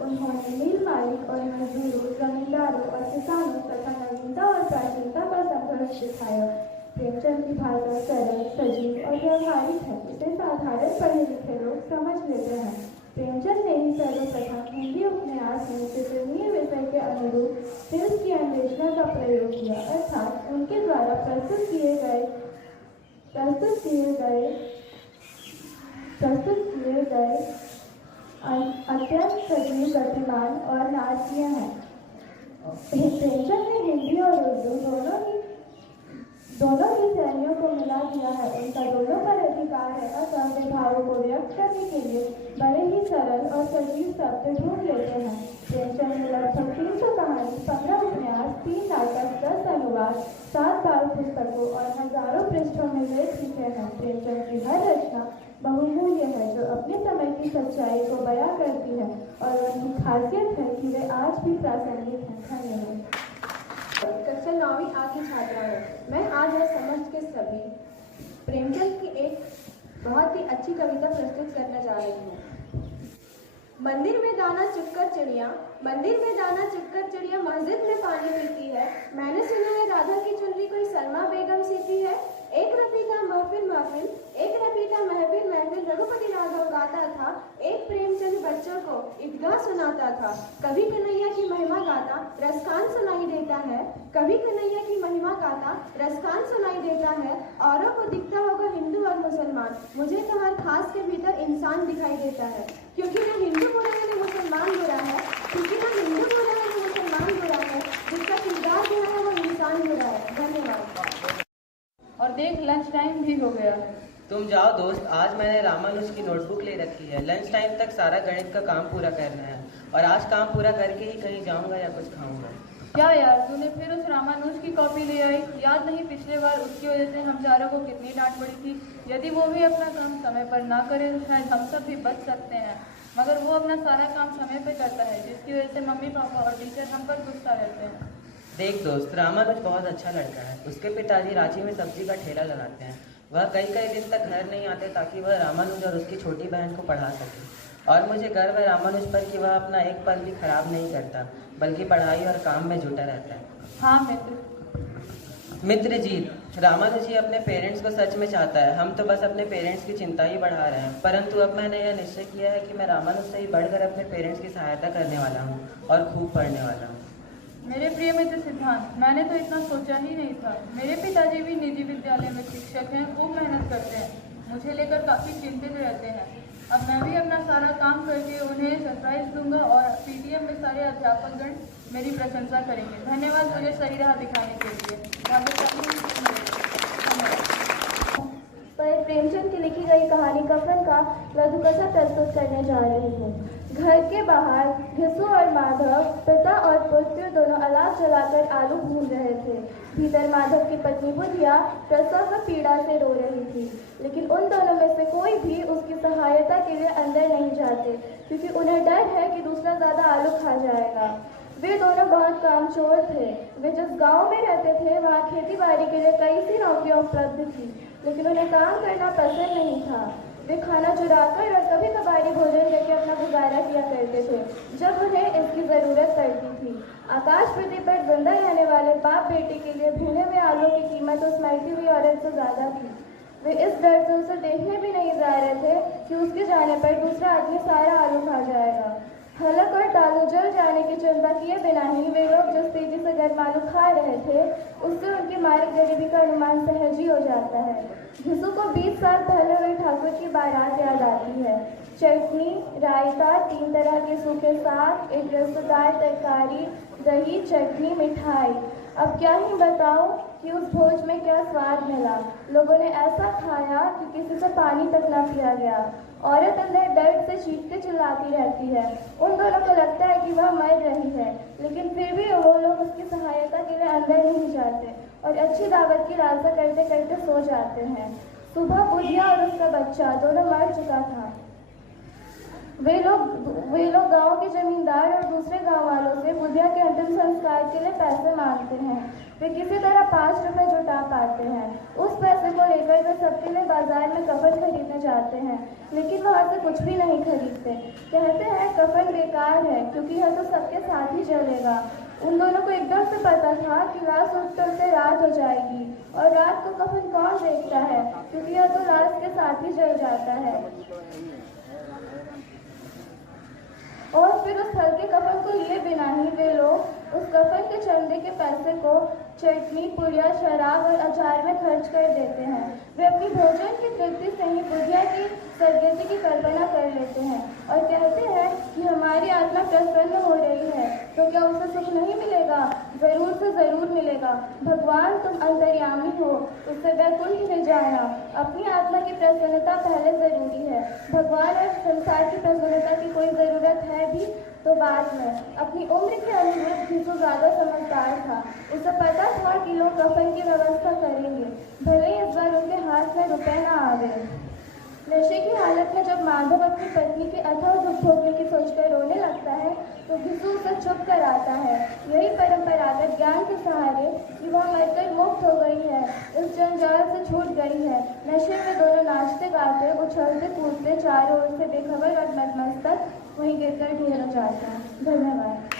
उन्होंने मिल मालिक और मजदूरों, जमींदारों और किसानों तथा नवीनता और प्राचीनता का संघर्ष दिखाया। प्रेमचंद की भाषा सरल, सजीव और व्यवहारिक है। इसे साधारण पढ़े लिखे लोग समझ लेते हैं। प्रेमचंद ने ही सर्वप्रथम हिंदी उपन्यास में चित्रणीय विषय के अनुरूप तिल की अन्वेषणा का प्रयोग किया, अर्थात उनके द्वारा प्रस्तुत किए गए अत्यंत सजीव, गतिमान और नाट्य हैं। प्रेमचंद ने हिंदी और उर्दू दोनों ही शैलियों को मिला दिया है। उनका दोनों पर अधिकार है, अतः वे भावों को व्यक्त करने के लिए बड़े ही सरल और सजीव शब्द ढूंढ लेते हैं। प्रेमचंद ने लगभग 300 कहानी, 15 उपन्यास, 3 नाटक, 10 अनुवाद, 7 बाल पुस्तकों और हजारों पृष्ठों में लेख लिखे हैं। प्रेमचंद की हर रचना बहुमूल्य है, जो अपने समय की सच्चाई को बयां करती है, और उनकी खासियत है कि वे आज भी प्रासंगिक हैं। धन्यवाद। कक्षा 9वीं आ की छात्रा हूँ। मैं आज और समझ के सभी प्रेमचंद की एक बहुत ही अच्छी कविता प्रस्तुत करने जा रही हूँ। मंदिर में दाना चुगकर चिड़िया, मंदिर में दाना चुगकर चिड़िया मस्जिद में पानी पीती है। मैंने सुना है राधा की चुनरी कोई सलमा बेगम सीती है। एक रफी था महफिल महफिल, एक रफी था महफिल महफिल, रघुपति राघव गाता था, एक प्रेमचंद बच्चों को ईदगाह सुनाता था। कभी कन्हैया की महिमा गाता रसखान सुनाई देता है, कभी कन्हैया की महिमा गाता रसखान सुनाई देता है। औरों को दिखता होगा हिंदू और मुसलमान, मुझे तो हर खास के भीतर इंसान दिखाई देता है। क्योंकि न हिंदू बुरा है न मुसलमान बुरा है, क्योंकि न हिंदू बुरा है न मुसलमान बुरा है, जिसका किरदार बुरा है वो इंसान बुरा है। धन्यवाद। और देख लंच टाइम भी हो गया है। तुम जाओ दोस्त, आज मैंने रामानुज की नोटबुक ले रखी है। लंच टाइम तक सारा गणित का काम पूरा करना है, और आज काम पूरा करके ही कहीं जाऊंगा या कुछ खाऊंगा। क्या यार, तूने फिर उस रामानुज की कॉपी ले आई? याद नहीं पिछले बार उसकी वजह से हम चारों को कितनी डांट पड़ी थी। यदि वो भी अपना काम समय पर ना करे तो शायद हम सब भी बच सकते हैं, मगर वो अपना सारा काम समय पर करता है, जिसकी वजह से मम्मी पापा और टीचर हम पर गुस्सा रहते हैं। देख दोस्त, रामानुज बहुत अच्छा लड़का है। उसके पिताजी रांची में सब्जी का ठेला लगाते हैं। वह कई कई दिन तक घर नहीं आते ताकि वह रामानुज और उसकी छोटी बहन को पढ़ा सके। और मुझे गर्व है रामानुज पर कि वह अपना एक पल भी खराब नहीं करता, बल्कि पढ़ाई और काम में जुटा रहता है। हाँ मित्र जीत, रामानुज ही अपने पेरेंट्स को सच में चाहता है। हम तो बस अपने पेरेंट्स की चिंता ही बढ़ा रहे हैं। परंतु अब मैंने यह निश्चय किया है कि मैं रामानुज से ही बढ़कर अपने पेरेंट्स की सहायता करने वाला हूँ और खूब पढ़ने वाला हूँ। मेरे प्रिय मित्र सिद्धांत, मैंने तो इतना सोचा ही नहीं था। मेरे पिताजी भी निजी विद्यालय में शिक्षक हैं, खूब मेहनत करते हैं, मुझे लेकर काफ़ी चिंतित रहते हैं। अब मैं भी अपना सारा काम करके उन्हें सरप्राइज दूंगा और पीटीएम में सारे अध्यापकगण मेरी प्रशंसा करेंगे। धन्यवाद मुझे सही राह दिखाने के लिए। प्रेमचंद की लिखी गई कहानी कफन का लघुकथा प्रस्तुत करने जा रही हूँ। घर के बाहर घिसू और माधव पिता और पुत्र दोनों अलाव जलाकर आलू भून रहे थे। भीतर माधव की पत्नी बुधिया प्रसव पीड़ा से रो रही थी, लेकिन उन दोनों में से कोई भी उसकी सहायता के लिए अंदर नहीं जाते, क्योंकि उन्हें डर है कि दूसरा ज्यादा आलू खा जाएगा। वे दोनों बहुत कामचोर थे। वे जिस गांव में रहते थे वहाँ खेती बाड़ी के लिए कई सी नौकरियां उपलब्ध थी, लेकिन उन्हें काम करना पसंद नहीं था। वे खाना चुराकर और कभी कभारी भोजन लेकर अपना गुजारा किया करते थे जब उन्हें इसकी जरूरत पड़ती थी। आकाश पृथ्वी पर जिंदा रहने वाले बाप बेटे के लिए भुने हुए आलू की कीमत उस मरती हुई औरत से ज्यादा थी। वे इस डर से उसे देखने भी नहीं जा रहे थे कि उसके जाने पर दूसरा आदमी सारा आलू खा जाएगा। हलक और तालू जल जाने की चिंता किए बिना ही वे लोग जिस तेजी से गर्म आलू खा रहे थे, उससे उनकी मारिक गरीबी का अनुमान सहज ही हो जाता है। घिसू को 20 साल पहले हुई ठाकुर की बारात याद आती है। चटनी, रायता, 3 तरह के सूखे साग, एक रसदार तरकारी, दही, चटनी, मिठाई। अब क्या ही बताऊं कि उस भोज में क्या स्वाद मिला। लोगों ने ऐसा खाया कि किसी से पानी तक न पिया गया। औरत अंदर दर्द से चीखते चिल्लाती रहती है। उन दोनों को लगता है कि वह मर रही है, लेकिन फिर भी वो लोग उसकी सहायता के लिए अंदर नहीं जाते और अच्छी दावत की लालसा करते करते सो जाते हैं। सुबह बुधिया और उसका बच्चा दोनों मर चुका था। वे लोग गांव के जमींदार और दूसरे गांव वालों से बुधिया के अंतिम संस्कार इलाज के लिए पैसे मांगते हैं। वे किसी तरह 5 रुपए जुटा पाते हैं। उस पैसे को लेकर वे सबके लिए बाजार में कफन खरीदने जाते हैं, लेकिन वहाँ से कुछ भी नहीं खरीदते। कहते हैं कफन बेकार है क्योंकि यह तो सबके साथ ही जलेगा। उन दोनों को एकदम से पता था कि लाश उठते उठते रात हो जाएगी, और रात को कफन कौन देखता है क्योंकि यह तो लाश के साथ ही जल जाता है। और फिर उस हल्के कफन को लिए बिना ही वे लोग उस कफन के चंदे के पैसे को चटनी, पुड़िया, शराब और अचार में खर्च कर देते हैं। वे अपनी भोजन की तृप्ति से ही बुढ़िया की सदगति की कल्पना कर लेते हैं और कहते हैं कि हमारी आत्मा प्रसन्न हो रही है, तो क्या उसे सुख नहीं मिलेगा? जरूर से जरूर मिलेगा। भगवान तुम अंतर्यामी हो, उससे वैकुंठ में जाना। अपनी आत्मा की प्रसन्नता पहले जरूरी है। भगवान और संसार की प्रसन्नता की कोई जरूरत है भी तो बाद में। अपनी उम्र के अनुरूप घिसू ज्यादा समझदार था। उसे पता था कि लोग कफन की व्यवस्था करेंगे, भले ही इस बार उनके हाथ में रुपए न आवे। नशे की हालत में जब माधव अपनी पत्नी के अथाह दुख भोगने की सोचकर रोने लगता है तो घिसू उसे चुप कराता है। यही परंपरागत ज्ञान के सहारे कि वह मरकर मुक्त हो गई है, इस जंजाल से छूट गई है। नशे में दोनों नाचते गाते, उछलते कूदते, चारों ओर से बेखबर और नतमस्तक वहीं गिरकर ढेर हो जाते हैं। धन्यवाद।